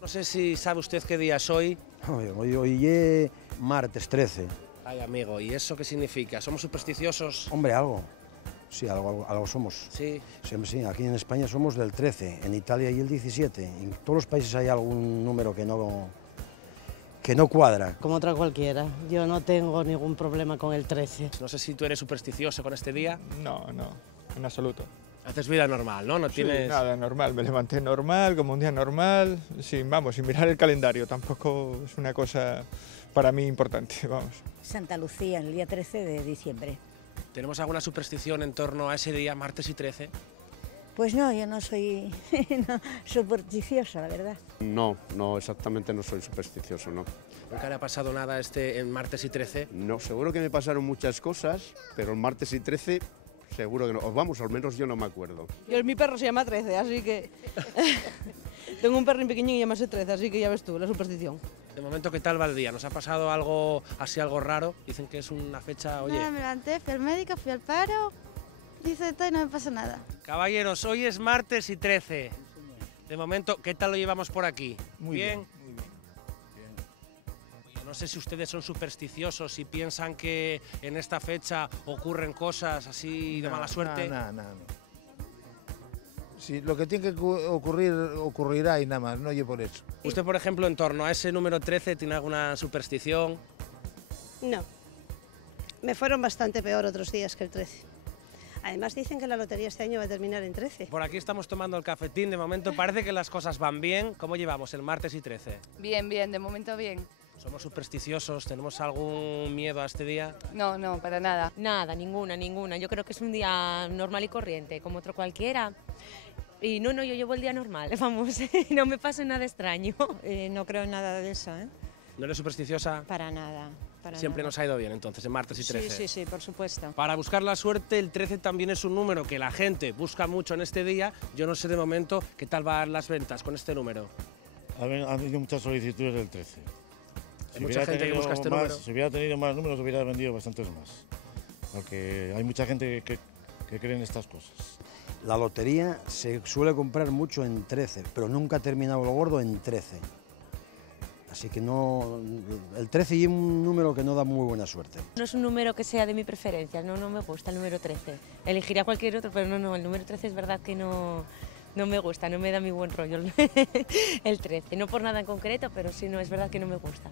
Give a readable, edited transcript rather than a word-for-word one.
No sé si sabe usted qué día es hoy. Hoy es martes 13. Ay, amigo, ¿y eso qué significa? ¿Somos supersticiosos? Hombre, algo. Sí, algo somos. Sí. Sí, aquí en España somos del 13, en Italia y el 17. En todos los países hay algún número que no cuadra. Como otra cualquiera, yo no tengo ningún problema con el 13. No sé si tú eres supersticioso con este día. No, en absoluto. Haces vida normal, ¿no? No tienes... Sí, nada, normal, me levanté normal, como un día normal, sin mirar el calendario, tampoco es una cosa para mí importante, vamos. Santa Lucía, el día 13 de diciembre. ¿Tenemos alguna superstición en torno a ese día, martes y 13? Pues no, yo no soy supersticiosa, la verdad. No, exactamente no soy supersticioso, no. ¿Nunca le ha pasado nada en martes y 13? No, seguro que me pasaron muchas cosas, pero el martes y 13 seguro que no. O vamos, al menos yo no me acuerdo. Mi perro se llama 13, así que... Tengo un perrín pequeñín y llama 13, así que ya ves tú, la superstición. De momento, ¿qué tal va el día? ¿Nos ha pasado algo raro? Dicen que es una fecha, oye... No, me levanté, fui al médico, fui al paro, hice todo y no me pasa nada. Caballeros, hoy es martes y 13. De momento, ¿qué tal lo llevamos por aquí? Muy bien. No sé si ustedes son supersticiosos y piensan que en esta fecha ocurren cosas así de mala suerte. No. Sí, lo que tiene que ocurrir, ocurrirá y nada más, no oye por eso. ¿Usted, por ejemplo, en torno a ese número 13, tiene alguna superstición? No, me fueron bastante peor otros días que el 13. Además dicen que la lotería este año va a terminar en 13. Por aquí estamos tomando el cafetín, de momento parece que las cosas van bien. ¿Cómo llevamos el martes y 13? Bien, de momento bien. ¿Somos supersticiosos? ¿Tenemos algún miedo a este día? No, para nada. Nada, ninguna. Yo creo que es un día normal y corriente, como otro cualquiera. Y no, yo llevo el día normal, vamos, no me pasa nada extraño. No creo en nada de eso, ¿eh? ¿No eres supersticiosa? Para nada. Siempre nos ha ido bien, entonces, en martes y 13. Sí, por supuesto. Para buscar la suerte, el 13 también es un número que la gente busca mucho en este día. Yo no sé de momento qué tal van las ventas con este número. Han habido muchas solicitudes del 13. Hay mucha gente que busca este número. Si hubiera tenido más números, hubiera vendido bastantes más. Porque hay mucha gente que cree en estas cosas. La lotería se suele comprar mucho en 13, pero nunca ha terminado lo gordo en 13. Así que no, el 13 es un número que no da muy buena suerte. No es un número que sea de mi preferencia, no me gusta el número 13. Elegiría cualquier otro, pero no, el número 13 es verdad que no me gusta, no me da mi buen rollo el 13. No por nada en concreto, pero sí, no, es verdad que no me gusta.